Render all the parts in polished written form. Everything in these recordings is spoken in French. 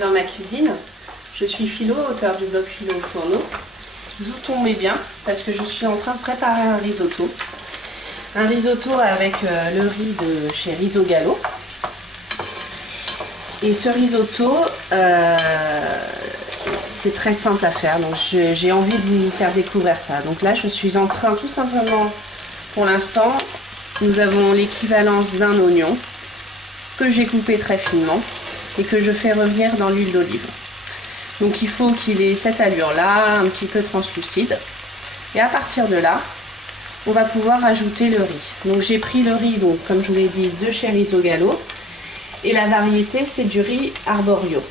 Dans ma cuisine, je suis Philo, auteur du blog Philo au fourneau. Vous tombez bien parce que je suis en train de préparer un risotto. Un risotto avec le riz de chez Riso Gallo. Et ce risotto, c'est très simple à faire, donc j'ai envie de vous faire découvrir ça. Donc là, je suis en train, tout simplement, pour l'instant, nous avons l'équivalence d'un oignon que j'ai coupé très finement et que je fais revenir dans l'huile d'olive. Donc il faut qu'il ait cette allure-là, un petit peu translucide. Et à partir de là, on va pouvoir ajouter le riz. Donc j'ai pris le riz, donc comme je vous l'ai dit, de chez Riso Gallo. Et la variété, c'est du riz arborio.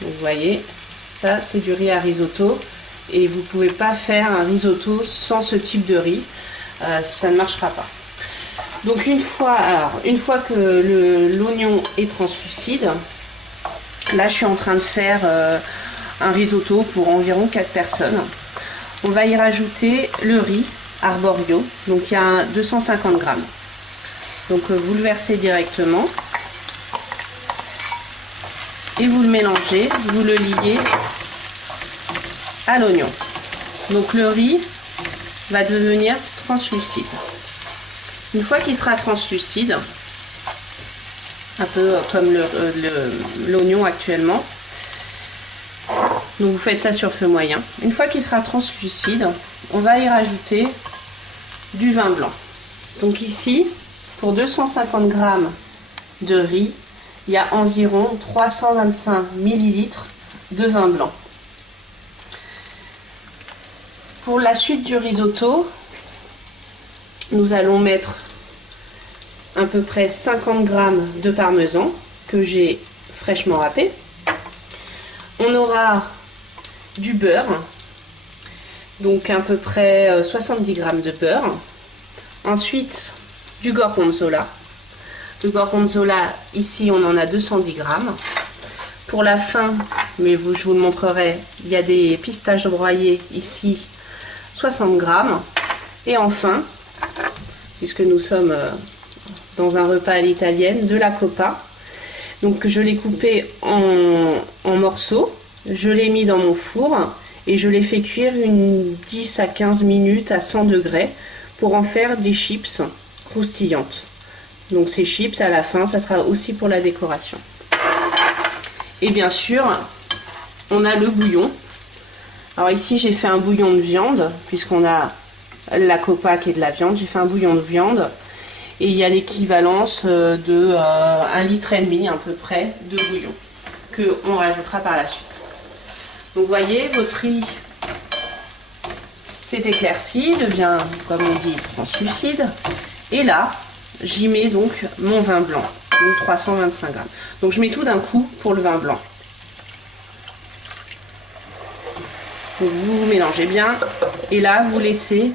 Donc vous voyez, ça c'est du riz à risotto. Et vous ne pouvez pas faire un risotto sans ce type de riz. Ça ne marchera pas. Donc une fois que l'oignon est translucide, là je suis en train de faire un risotto pour environ 4 personnes. On va y rajouter le riz arborio, donc il y a 250 grammes. Donc vous le versez directement et vous le mélangez, vous le liez à l'oignon. Donc le riz va devenir translucide. Une fois qu'il sera translucide, un peu comme l'oignon actuellement, donc vous faites ça sur feu moyen. Une fois qu'il sera translucide, on va y rajouter du vin blanc. Donc ici, pour 250 grammes de riz, il y a environ 325 millilitres de vin blanc. Pour la suite du risotto, nous allons mettre à peu près 50 grammes de parmesan que j'ai fraîchement râpé. On aura du beurre, donc à peu près 70 grammes de beurre. Ensuite, du gorgonzola. Le gorgonzola, ici on en a 210 grammes. Pour la fin, mais je vous le montrerai, il y a des pistaches broyées ici, 60 grammes. Et enfin, puisque nous sommes dans un repas à l'italienne, de la copa. Donc je l'ai coupé en morceaux, je l'ai mis dans mon four et je l'ai fait cuire 10 à 15 minutes à 100 degrés pour en faire des chips croustillantes. Donc ces chips à la fin, ça sera aussi pour la décoration. Et bien sûr, on a le bouillon. Alors ici j'ai fait un bouillon de viande, puisqu'on a la copa qui est de la viande, j'ai fait un bouillon de viande et il y a l'équivalence de 1,5 litre à peu près de bouillon que on rajoutera par la suite. Donc vous voyez, votre riz s'est éclairci, devient, comme on dit, translucide, et là j'y mets donc mon vin blanc, donc 325 grammes. Donc je mets tout d'un coup pour le vin blanc. Donc vous mélangez bien et là vous laissez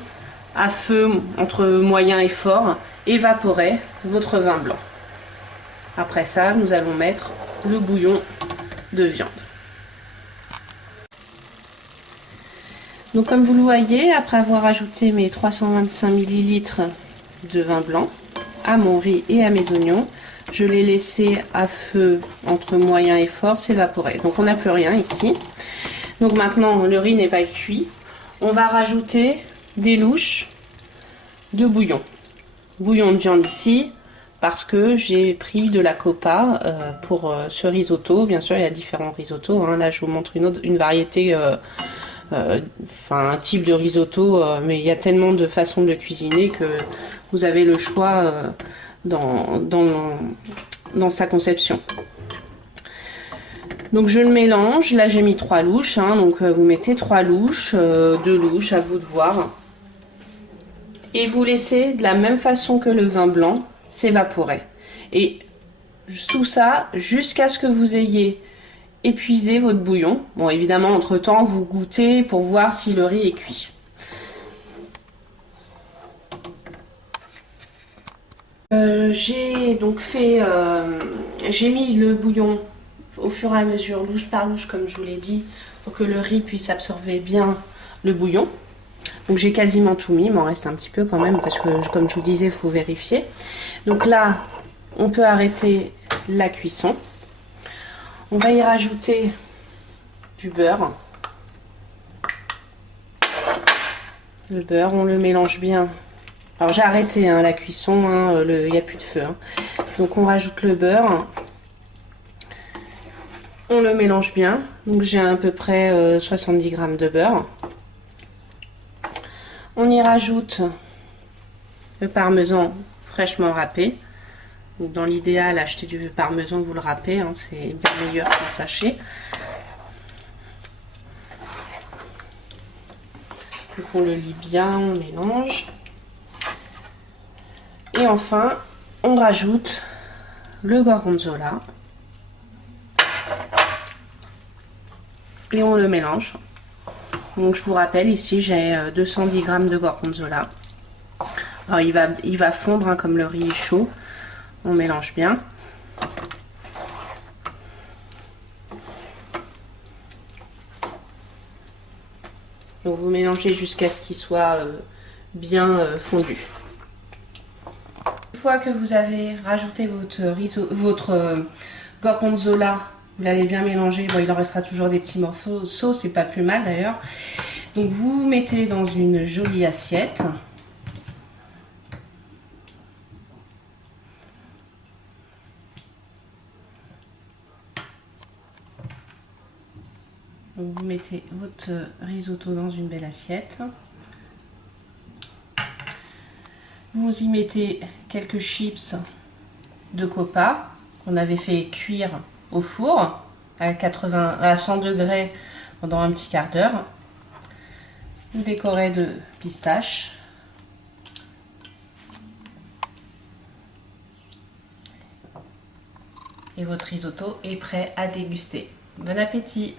à feu entre moyen et fort évaporer votre vin blanc. Après ça, nous allons mettre le bouillon de viande. Donc comme vous le voyez, après avoir ajouté mes 325 ml de vin blanc à mon riz et à mes oignons, je l'ai laissé à feu entre moyen et fort s'évaporer. Donc on n'a plus rien ici. Donc maintenant le riz n'est pas cuit. On va rajouter des louches de bouillon. Bouillon de viande ici, parce que j'ai pris de la copa pour ce risotto. Bien sûr, il y a différents risottos. Hein. Là, je vous montre une variété, un type de risotto, mais il y a tellement de façons de cuisiner que vous avez le choix dans sa conception. Donc je le mélange. Là, j'ai mis 3 louches. Hein, donc vous mettez 3 louches, 2 louches, à vous de voir. Et vous laissez de la même façon que le vin blanc s'évaporer. Et tout ça jusqu'à ce que vous ayez épuisé votre bouillon. Bon, évidemment, entre-temps, vous goûtez pour voir si le riz est cuit. J'ai donc j'ai mis le bouillon au fur et à mesure, louche par louche, comme je vous l'ai dit, pour que le riz puisse absorber bien le bouillon. Donc j'ai quasiment tout mis, il m'en reste un petit peu quand même parce que comme je vous disais, il faut vérifier. Donc là, on peut arrêter la cuisson. On va y rajouter du beurre. Le beurre, on le mélange bien. Alors j'ai arrêté hein, la cuisson, il n'y a plus de feu. Hein. Donc on rajoute le beurre. On le mélange bien. Donc j'ai à peu près 70 g de beurre. On y rajoute le parmesan fraîchement râpé. Donc dans l'idéal, acheter du parmesan, vous le râpez, hein, c'est bien meilleur que le sachet. Donc on le lie bien, on mélange. Et enfin, on rajoute le gorgonzola. Et on le mélange. Donc je vous rappelle, ici j'ai 210 g de gorgonzola. Alors il va fondre hein, comme le riz est chaud. On mélange bien. Donc vous mélangez jusqu'à ce qu'il soit bien fondu. Une fois que vous avez rajouté votre gorgonzola, vous l'avez bien mélangé, bon, il en restera toujours des petits morceaux, c'est pas plus mal d'ailleurs. Donc vous mettez dans une jolie assiette. Donc vous mettez votre risotto dans une belle assiette. Vous y mettez quelques chips de copa qu'on avait fait cuire au four à 100 degrés pendant un petit quart d'heure. Vous décorez de pistaches. Et votre risotto est prêt à déguster. Bon appétit!